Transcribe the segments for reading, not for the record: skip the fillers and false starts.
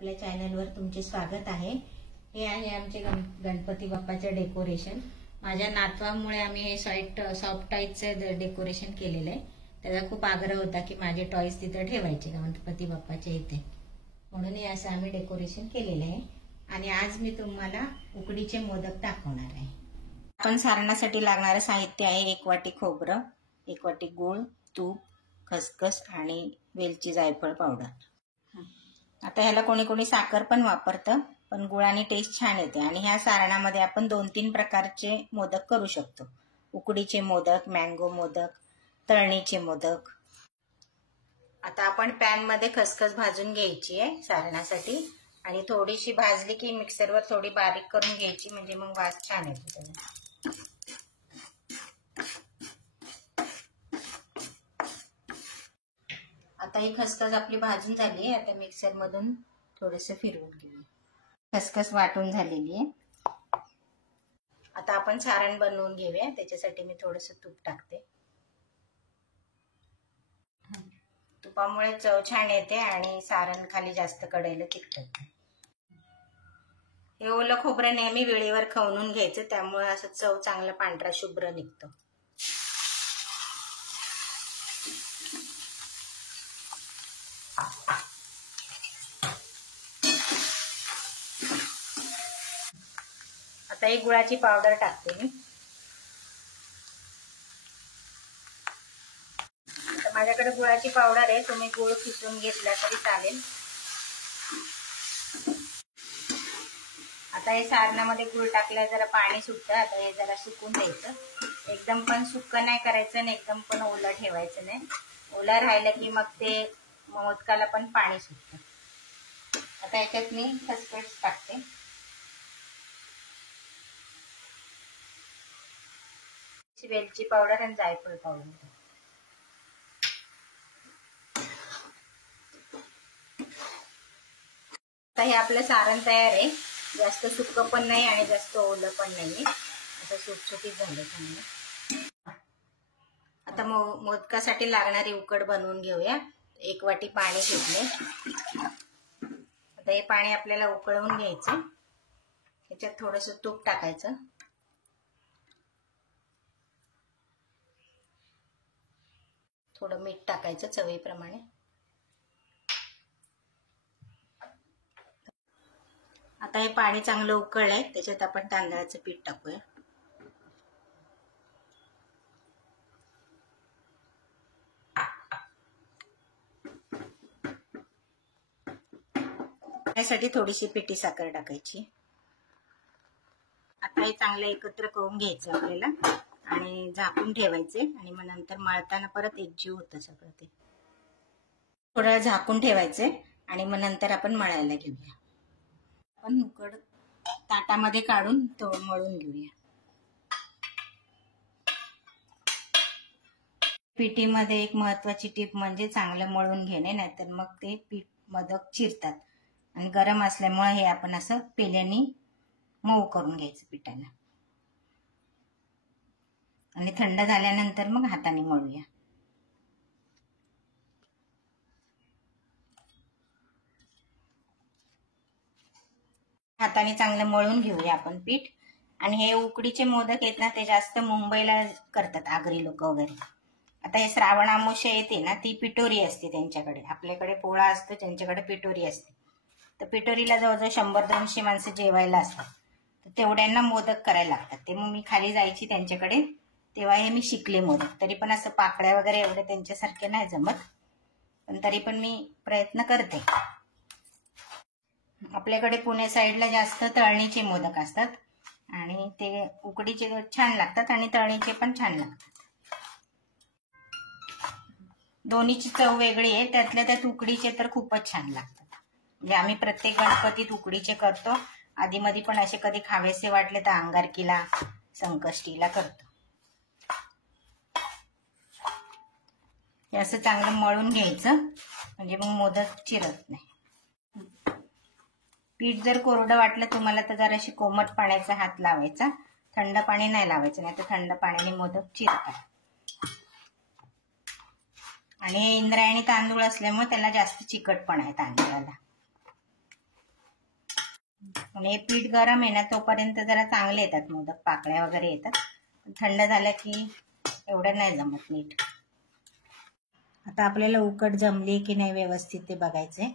आपल्या चॅनलवर तुमचे स्वागत आहे। हे आहे आमचे गणपती बाप्पाचे डेकोरेशन। माझ्या नातवामुळे आम्ही हे सॉफ्ट टॉयचे डेकोरेशन केलेलं आहे। त्याचा खूप आग्रह होता की माझे टॉयज तिथे ठेवायचे गणपती बाप्पाच्या इथे, म्हणून हे असं आम्ही डेकोरेशन केलेलं आहे। आणि आज मी तुम्हाला उकडीचे मोदक दाखवणार आहे। आपण सारणासाठी लागणारे साहित्य आहे 1 वाटी खोबरं, 1 वाटी गूळ, तूप, खसखस आणि वेलची जायफळ पावडर। आता ह्याला कोणी कोणी साखर पण वापरतं, पण गुळाने टेस्ट छान येते। आणि ह्या सारणामध्ये आपण 2-3 प्रकारचे मोदक करू शकतो। उकडीचे मोदक, मँगो मोदक, तळणीचे मोदक। आता आपण पॅन मध्ये खसखस भाजून घ्यायची आहे सारणासाठी, आणि थोडीशी भाजली की मिक्सरवर थोडी बारीक करून घ्यायची, म्हणजे मग वास छान येतो त्याचा। आता ही खसखस आपली भाजून झाली आहे। आता मिक्सर मधून थोडेसे फिरवून घेऊ। खसखस वाटून झालेली आहे। आता आपण सारण बनवून घेऊया। त्याच्यासाठी मी थोडंसं तूप टाकते। तुपामुळे चव छान येते आणि सारण खाली जास्त कढईला चिकटत नाही। हे ओलं खोबरं नेहमी वेळेवर खवणून घ्यायचं, त्यामुळे असं चव चांगला पांढरा शुभ्र निघतो। आता ही गुळाची पावडर टाकते मी। आता माझ्याकडे गुळाची पावडर आहे, तुम्ही गुळ खिसून घेतला तरी चालेल। आता हे सारणामध्ये गुळ टाकल्यावर जरा पाणी सुटतं। आता हे जरा सुकून द्यायचं। एकदम पण सुक्क नाही करायचं आणि एकदम पण ओलं ठेवायचं नाही। ओलं राहिलं की मग ते मोदकाला पण पाणी सुटतं। आता याच्यात मी खसखस टाकते। वेलची पावडर आणि जायफळ पावडर। आता हे आपलं सारण तयार आहे। जास्त सुक्क पण नाही आणि जास्त ओलं पण नाही, असं सुटसुटीत झालं चांगलं। आता मोदकासाठी लागणारी उकड बनवून घेऊया। 1 वाटी पाणी घेतले। आता हे पाणी आपल्याला उकळवून घ्यायचं। ह्याच्यात थोडंसं तूप टाकायचं, थोडं मीठ टाकायचं चवीप्रमाणे। आता हे पाणी चांगलं उकळलंय, त्याच्यात आपण तांदळाचं पीठ टाकूया। यासाठी थोडीशी पिठी साखर टाकायची। आता हे चांगलं एकत्र करून घ्यायचं आपल्याला आणि झाकून ठेवायचे, आणि मग नंतर मळताना परत एकजीव होतं सगळं ते। थोडं झाकून ठेवायचे आणि मग नंतर आपण मळायला घेऊया। आपण उकड ताटामध्ये काढून तो मळून घेऊया। पिठीमध्ये एक महत्वाची टीप म्हणजे चांगलं मळून घेणे, नाहीतर मग ते पीठ मोदक चिरतात। आणि गरम असल्यामुळे हे आपण असं पेल्याने मऊ करून घ्यायचं पिठाला, आणि थंड झाल्यानंतर मग हाताने मळूया। हाताने चांगलं मळून घेऊया आपण पीठ। आणि हे उकडीचे मोदक आहेत ना, ते जास्त मुंबईला करतात आगरी लोक वगैरे। आता हे श्रावण अमावस्या येते ना, ती पिटोरी असते त्यांच्याकडे। आपल्याकडे पोळा असतो, त्यांच्याकडे पिटोरी असते। तर पिटोरीला जवळजवळ 100-200 माणसं जेवायला असतात, तर तेवढ्यांना मोदक करायला लागतात। ते मग मी खाली जायची त्यांच्याकडे, तेव्हा हे मी शिकले मोदक। तरी पण असं पाकळ्या वगैरे एवढे त्यांच्यासारखे नाही जमत, पण तरी पण मी प्रयत्न करते। आपल्याकडे पुणे साईडला जास्त तळणीचे मोदक असतात, आणि ते उकडीचे छान लागतात आणि तळणीचे पण छान लागतात। दोन्हीची चव वेगळी आहे। त्यातल्या त्यात उकडीचे तर खूपच छान लागतात। म्हणजे आम्ही प्रत्येक गणपतीत उकडीचे करतो। आधीमध्ये पण असे कधी खावेसे वाटले तर अंगारकीला, संकष्टीला करतो। हे असं चांगलं मळून घ्यायचं, म्हणजे मग मोदक चिरत नाही। पीठ जर कोरडं वाटलं तुम्हाला तर जराशी कोमट पाण्याचा हात लावायचा, थंड पाणी नाही लावायचं, नाही तर थंड पाण्याने मोदक चिरतात। आणि हे इंद्रायणी तांदूळ असल्यामुळे त्याला जास्त चिकटपणा आहे तांदळाला। आणि हे पीठ गरम आहे ना तोपर्यंत जरा चांगले येतात मोदक, पाकळ्या वगैरे येतात. थंड झालं की एवढं नाही जमत नीट. आता आपल्याला उकड जमली की नाही व्यवस्थित ते बघायचंय.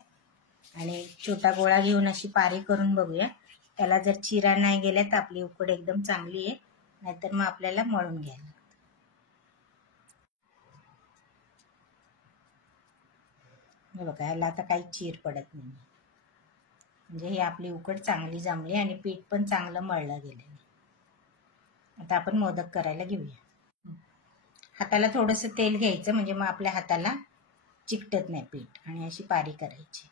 आणि छोटा गोळा घेऊन अशी पारी करून बघूया. त्याला जर चिरा नाही गेल्या तर आपली उकड एकदम चांगली आहे, नाहीतर मग आपल्याला मळून घ्यायला. हे बघा, ह्याला आता काही चीर पडत नाही, म्हणजे ही आपली उकड चांगली जमली आणि पीठ पण चांगलं मळलं गेलेलं. आता आपण मोदक करायला घेऊया. हाताला थोडंसं तेल घ्यायचं, म्हणजे मग आपल्या हाताला चिकटत नाही पीठ. आणि अशी पारी करायची.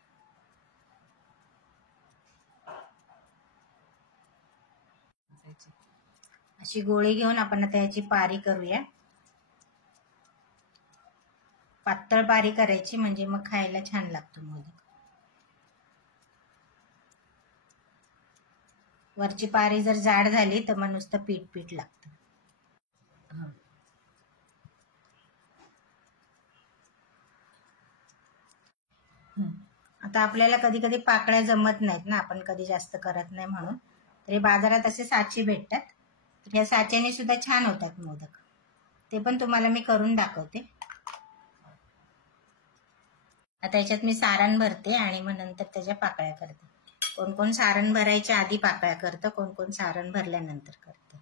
अशी गोळी घेऊन आपण आता याची पारी करूया. पातळ पारी करायची, म्हणजे मग खायला छान लागतो मोदक. वरची पारी जर जाड झाली तर मग नुसतं पीठ पीठ लागतं. आता आपल्याला कधी कधी पाकळ्या जमत नाहीत ना, आपण कधी जास्त करत नाही म्हणून. तरी बाजारात असे साचे भेटतात, तर या साच्याने सुद्धा छान होतात मोदक. ते पण तुम्हाला मी करून दाखवते. आता याच्यात मी सारण भरते आणि मग नंतर त्याच्या पाकळ्या करते. कोण कोण सारण भरायच्या आधी पाकळ्या करतं, कोण कोण सारण भरल्यानंतर करतं.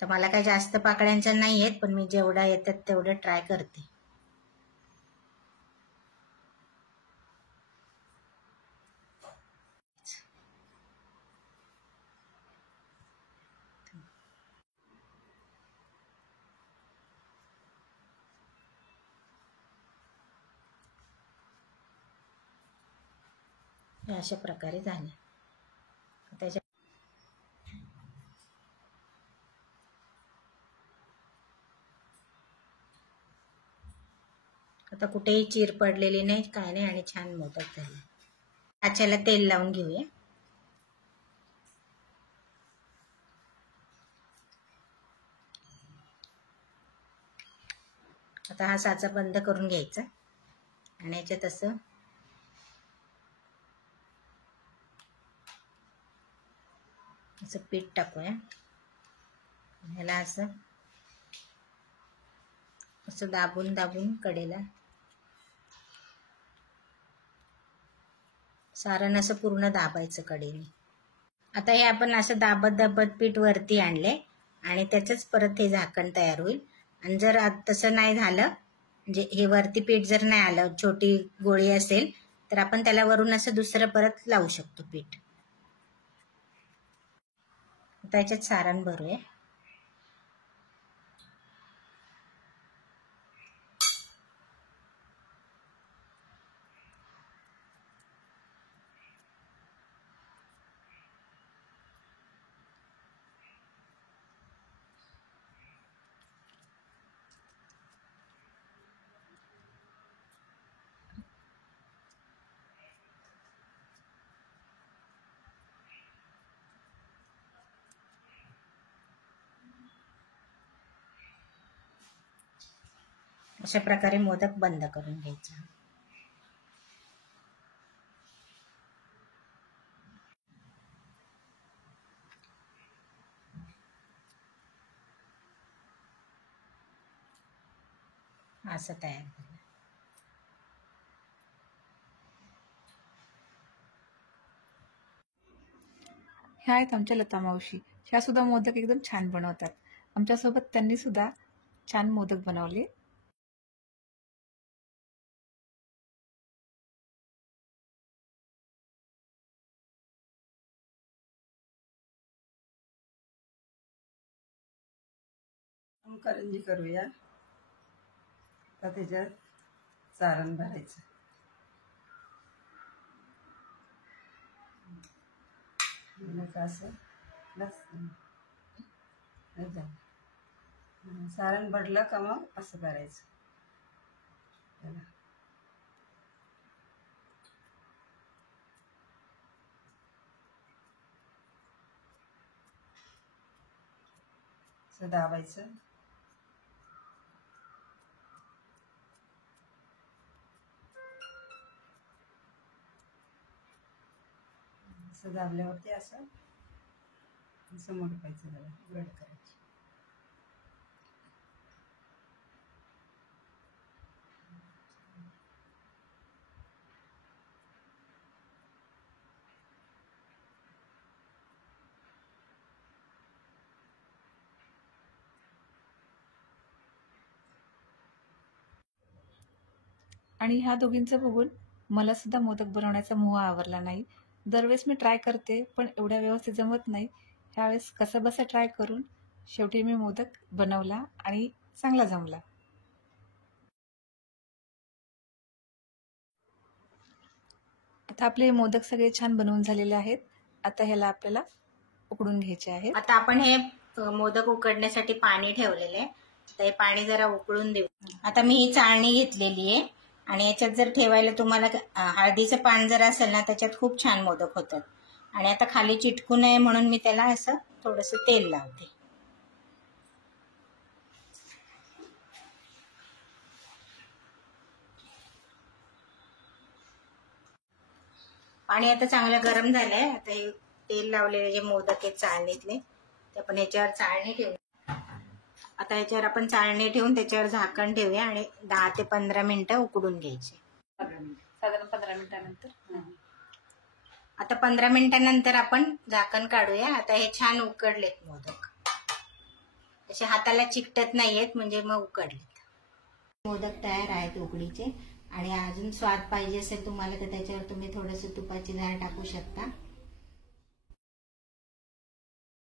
तर मला काही जास्त पाकळ्यांच्या नाही आहेत, पण मी जेवढ्या येतात तेवढं ट्राय करते. हे अशा प्रकारे झाले. त्याच्या आता कुठेही चीर पडलेली नाही, काय नाही, आणि छान मोदक झाले. साच्याला तेल लावून घेऊया. आता हा साचा बंद करून घ्यायचा आणि याच्यात असं पीठ टाकूया. ह्याला असं असं दाबून दाबून कडेला सारण असं पूर्ण दाबायचं कडेने. आता हे आपण असं दाबत दाबत पीठ वरती आणले आणि त्याचंच परत हे झाकण तयार होईल. आणि जर तसं नाही झालं, म्हणजे हे वरती पीठ जर नाही आलं, छोटी गोळी असेल, तर आपण त्याला वरून असं दुसरं परत लावू शकतो पीठ. त्याच्यात सारण भरूया. अशा प्रकारे मोदक बंद करून घ्यायचा. असं तयार झालं. ह्या आहेत आमच्या लता मावशी. ह्या सुद्धा मोदक एकदम छान बनवतात. आमच्यासोबत त्यांनी सुद्धा छान मोदक बनवले. करंजी करूया. तर त्याच्यात सारण भरायचं. असं सारण भरलं का मग असं करायचं. असं दाबायचं. असं दाबल्यावरती असं असं मोडपायचं, जरा उघड करायची. आणि ह्या दोघींचं बघून मला सुद्धा मोदक बनवण्याचा मोह आवरला नाही. दरवेळेस मी ट्राय करते, पण एवढ्या व्यवस्थित जमत नाही. ह्यावेळेस कसं बसं ट्राय करून शेवटी मी मोदक बनवला आणि चांगला जमला. आता आपले मोदक सगळे छान बनवून झालेले आहेत. आता ह्याला आपल्याला उकडून घ्यायचे आहेत. आता आपण हे मोदक उकडण्यासाठी पाणी ठेवलेले आहे. तर हे पाणी जरा उकळून देऊ. आता मी ही चाळणी घेतलेली आहे आणि याच्यात जर ठेवायला तुम्हाला हळदीचं पान जर असेल ना, त्याच्यात खूप छान मोदक होतात. आणि आता खाली चिटकू नये म्हणून मी त्याला असं थोडंसं तेल लावते. पाणी आता चांगलं गरम झालंय. आता हे तेल लावलेले जे मोदक आहेत चाळणीतले, ते आपण याच्यावर चाळणी ठेवू. आता याच्यावर आपण चाळणी ठेवून त्याच्यावर झाकण ठेवूया आणि 10 ते 15 मिनिटं उकडून घ्यायचे. साधारण 15 मिनिटानंतर. आता 15 मिनिटांनंतर आपण झाकण काढूया. आता हे छान उकडलेत मोदक, असे हाताला चिकटत नाहीयेत, म्हणजे मग उकडलेत. मोदक तयार आहेत उकडीचे. आणि अजून स्वाद पाहिजे असेल तुम्हाला तर त्याच्यावर तुम्ही थोडंसं तुपाची धार टाकू शकता.